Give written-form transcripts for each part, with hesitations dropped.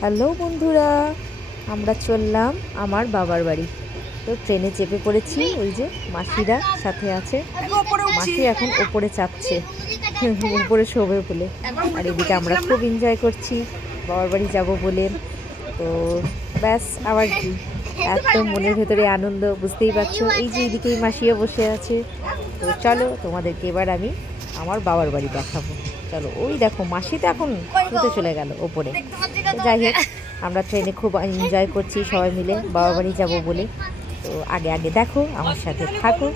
Hello বন্ধুরা, আমরা চললাম আমার বাবার বাড়ি। তো ট্রেনে চেপে পড়েছি, ওই যে মাসিরা সাথে আছে। মাসি এখন ওপরে চাপছে উপরে শোবে বলে। আর এদিকে আমরা খুব এনজয় করছি বাবার বাড়ি যাব বলে। তো ব্যাস, আবার কি, এত মনের ভেতরে আনন্দ বুঝতেই পারছো। এই যে এইদিকেই মাসিও বসে আছে। তো চলো তোমাদেরকে এবার আমি আমার বাবার বাড়ি দেখাবো। চলো, ওই দেখো মাসি তো এখন শুতে চলে গেল ওপরে। তো যাই হোক, আমরা ট্রেনে খুব এনজয় করছি সবাই মিলে বাবার বাড়ি যাব বলে। তো আগে আগে দেখো, আমার সাথে থাকো।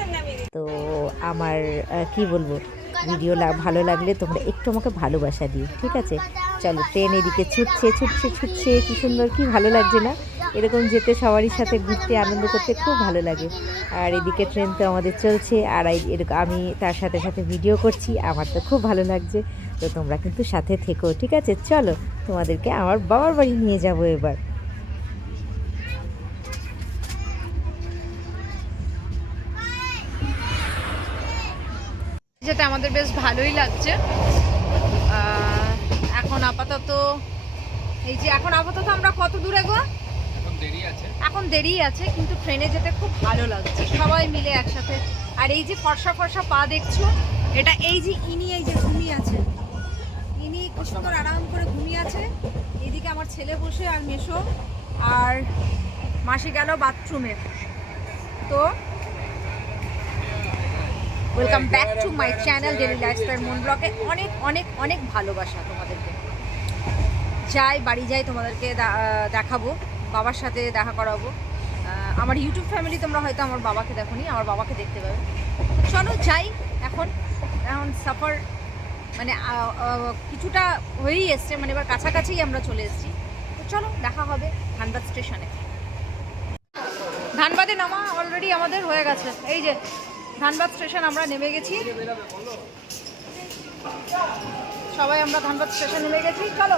তো আমার কি বলবো, ভিডিও ভালো লাগলে তোমরা একটু আমাকে ভালোবাসা দিও, ঠিক আছে? চলো, ট্রেন এদিকে ছুটছে ছুটছে ছুটছে, কি সুন্দর, কি ভালো লাগছে না? এরকম যেতে সবারই সাথে ঘুরতে আনন্দ করতে খুব ভালো লাগে। আর এদিকে ট্রেন তো আমাদের চলছে, আর এরকম আমি তার সাথে সাথে ভিডিও করছি, আমার তো খুব ভালো লাগছে। তো তোমরা কিন্তু সাথে থেকো, ঠিক আছে? চলো, তোমাদেরকে আমার বাবার বাড়ি নিয়ে যাবো এবার। যেটা আমাদের বেশ ভালোই লাগছে। এখন আপাতত আমরা কত দূরে গো? এখন দেরি আছে, কিন্তু ট্রেনে যেতে খুব ভালো লাগছে সবাই মিলে একসাথে। আর এই যে ফর্সা ফর্সা পা দেখছো, এটা এই যে এই যে ঘুমিয়ে আছে, ইনি খুব সুন্দর আরাম করে ঘুমিয়ে আছে। এইদিকে আমার ছেলে বসে, আর মেশো আর মাসি গেল বাথরুমে। তো welcome back to my channel daily lifestyle মন ব্লগে। অনেক অনেক অনেক ভালোবাসা তোমাদেরকে। বাড়ি যাই, তোমাদেরকে দেখাবো, বাবার সাথে দেখা করাবো। আমার ইউটিউব ফ্যামিলি তোমরা হয়তো আমার বাবাকে দেখোনি, আমার বাবাকে দেখতে পাবে। চলো যাই। এখন এখন সাফার মানে কিছুটা হয়েই এসছে, মানে এবার কাছাকাছি আমরা চলে এসেছি। তো চলো, দেখা হবে ধানবাদ স্টেশনে। ধানবাদে নামা অলরেডি আমাদের হয়ে গেছে। এই যে ধানবাদ স্টেশন, আমরা নেমে গেছি। সবাই আমরা ধানবাদ স্টেশন নেমে গেছি। চলো,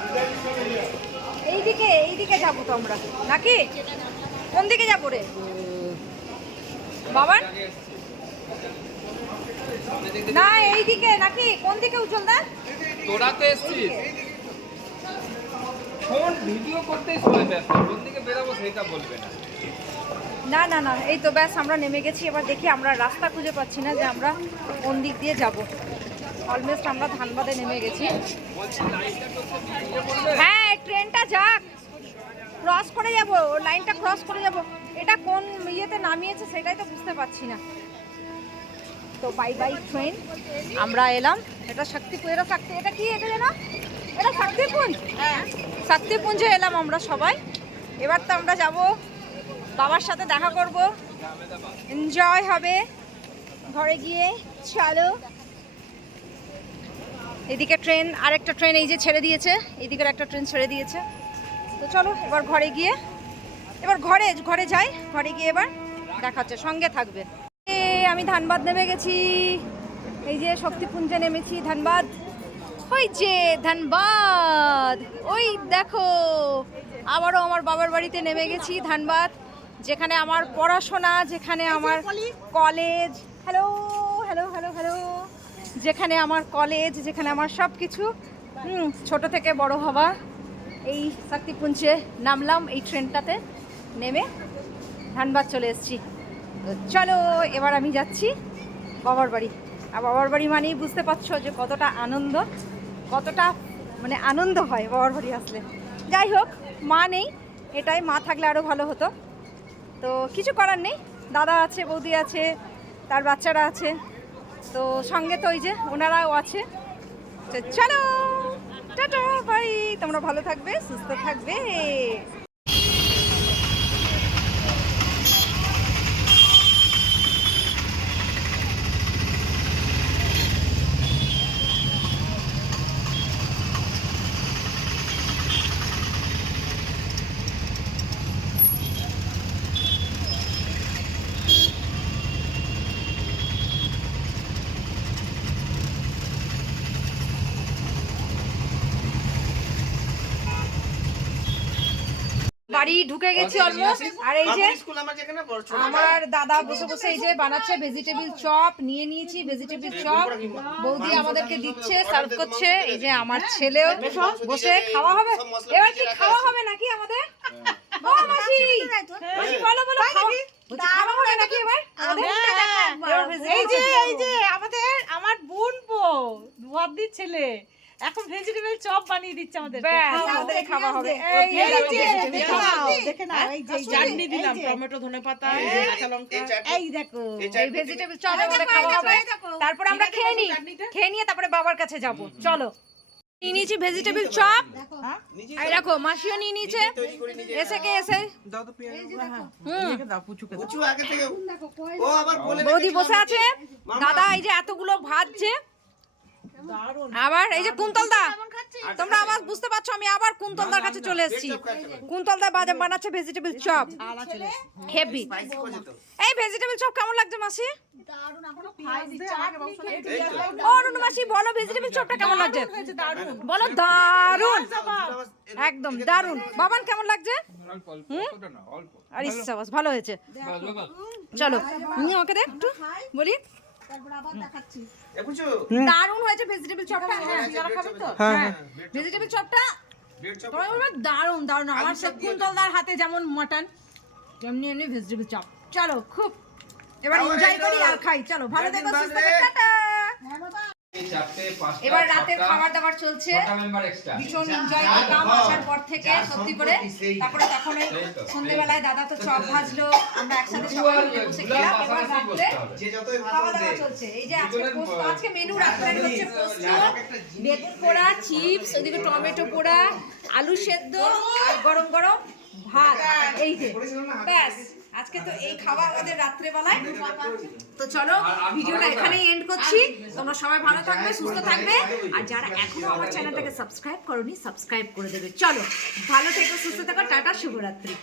এইদিকে যাবো তো আমরা, নাকি কোন দিকে যাবো রে বাবার? না, এইদিকে নাকি কোন দিকে উজ্জ্বল দা? তোরা তো এসছিস, ফোন ভিডিও করতেই সময় ব্যস্ত, কোন দিকে বেরাবো সেটা বলবে না। না না না, এই তো ব্যাস আমরা নেমে গেছি। এবার দেখি, আমরা রাস্তা খুঁজে পাচ্ছি না যে আমরা কোন দিক দিয়ে যাব। অলমোস্ট আমরা ধানবাদে নেমে গেছি। হ্যাঁ, ট্রেনটা যাক, ক্রস করে যাব, লাইনটা ক্রস করে যাব। এটা কোন ইয়েতে নামিয়েছে সেটাই তো বুঝতে পারছি না। তো বাই বাই ট্রেন, আমরা এলাম। এটা শক্তিপুঞ্জ, এটা কি, এটা যেন এটা শক্তিপুঞ্জ। শক্তিপুঞ্জে এলাম আমরা সবাই। এবার তো আমরা যাব, বাবার সাথে দেখা করব, এনজয় হবে ঘরে গিয়ে। চলো, এদিকে ট্রেন, আরেকটা ট্রেন এই যে ছেড়ে দিয়েছে, এদিকের একটা ট্রেন ছেড়ে দিয়েছে। তো চলো এবার ঘরে গিয়ে, এবার ঘরে যাই। ঘরে গিয়ে এবার দেখা হচ্ছে, সঙ্গে থাকবে। আমি ধানবাদ নেমে গেছি, এই যে শক্তিপুঞ্জে নেমেছি। ধানবাদ, ওই যে ধানবাদ, ওই দেখো, আবারও আমার বাবার বাড়িতে নেমে গেছি। ধানবাদ, যেখানে আমার পড়াশোনা, যেখানে আমার college, hello hello hello hello, যেখানে আমার কলেজ, যেখানে আমার সব কিছু, ছোট থেকে বড় হওয়া। এই শক্তিপুঞ্জে নামলাম, এই ট্রেনটাতে নেমে ধানবাদ চলে এসেছি। চলো, এবার আমি যাচ্ছি বাবার বাড়ি। আর বাবার বাড়ি মানেই বুঝতে পারছো যে কতটা আনন্দ, কতটা মানে আনন্দ হয় বাবার বাড়ি আসলে। যাই হোক, মা নেই, এটাই, মা থাকলে আরও ভালো হতো। তো কিছু করার নেই, দাদা আছে, বৌদি আছে, তার বাচ্চারা আছে, তো সঙ্গে তো ওই যে ওনারাও আছে। তো চলো, টাটা, বাই। তোমরা ভালো থাকবে, সুস্থ থাকবে। বাড়ি ঢুকে গেছি অলমোস্ট। আর এই যে আমার দাদা বসে বসে এই যে বানাচ্ছে ভেজিটেবিল চপ, নিয়ে নিয়েছি ভেজিটেবিল চপ, বৌদি আমাদেরকে দিচ্ছে, সার্ভ করছে। এই যে আমার ছেলেও বসে খাওয়া হবে। এবার কি খাওয়া হবে নাকি? চপ বানিয়ে দিচ্ছে আমাদের ব্যাস, আমাদের খাওয়া হবে। এই যে, দেখে নাও এই যে চাটনি দিলাম টমেটো ধনেপাতা কাঁচা লঙ্কা এই দেখো এই ভেজিটেবল চপ আমাদের খাওয়া হবে। তারপরে আমরা খেয়ে নিই, খেয়ে নিয়ে তারপরে বাবার কাছে যাব। চলো, নিয়ে নিয়েছি ভেজিটেবল চপ। এই দেখো মাসিও নিয়ে নিয়েছে, এসে কে এসে বৌদি বসে আছে, দাদা এই যে এতগুলো ভাজছে, আবার এই যে কুন্তলদা, তোমরা আবার বুঝতে পারছো আমি আবার কুন্তলদার কাছে চলে এসেছি। কুন্তলদা বানাচ্ছে ভেজিটেবল চপ, হেভি। এই ভেজিটেবল চপ কেমন লাগছে মাসি? ও রুনু মাসি বলো ভেজিটেবল চপটা কেমন লাগছে? বলো দারুন, একদম দারুন। বাবান কেমন লাগছে? অল্প অল্প অতটা না, অল্প। আর ইসাবাস ভালো হয়েছে। বাস, বাস। চলো নিয়ে ওকে দেখ একটু বলি, দারুন হয়েছে ভেজিটেবল চপটা। হ্যাঁ ভেজিটেবল চপটা তোমার বলবো দারুন দারুন। আমার সব কুন্তলদার হাতে যেমন মটন তেমনি এমনি ভেজিটেবল চপ। চলো খুব এবার এনজয় করি আর খাই। চলো ভালো থেকো, সুস্থ থেকো, টাটা। এই চারটে, পাঁচটা, এবার রাতের ছটা, খাবার দাবার চলছে, ছটা মেম্বার এক্সট্রা। ভীষণ এনজয় করলাম আসার পর থেকে সত্যি করে। তারপরে তখন ওই সন্ধ্যেবেলায় দাদা তো চপ ভাজলো, আমরা একসাথে সবাই মিলে বসে খেলাম। এবার রাত্রে খাওয়া দাওয়া চলছে। এই যে আজকে পোস্ত, আজকে মেনু রাত্রের হচ্ছে পোস্ত, বেগুন পোড়া, চিপস, ওইদিকে টমেটো পোড়া, আলু সেদ্ধ আর গরম গরম ভাত। এই যে ব্যাস, আজকে তো এই খাওয়া আমাদের রাত্রে বেলায়। তো চলো ভিডিওটা এখানেই এন্ড করছি। তোমরা সবাই ভালো থাকবে, সুস্থ থাকবে, আর যারা এখনো আমার চ্যানেলটাকে সাবস্ক্রাইব করোনি সাবস্ক্রাইব করে দেবে। চলো ভালো থেকো, সুস্থ থেকো, টাটা, শুভরাত্রি।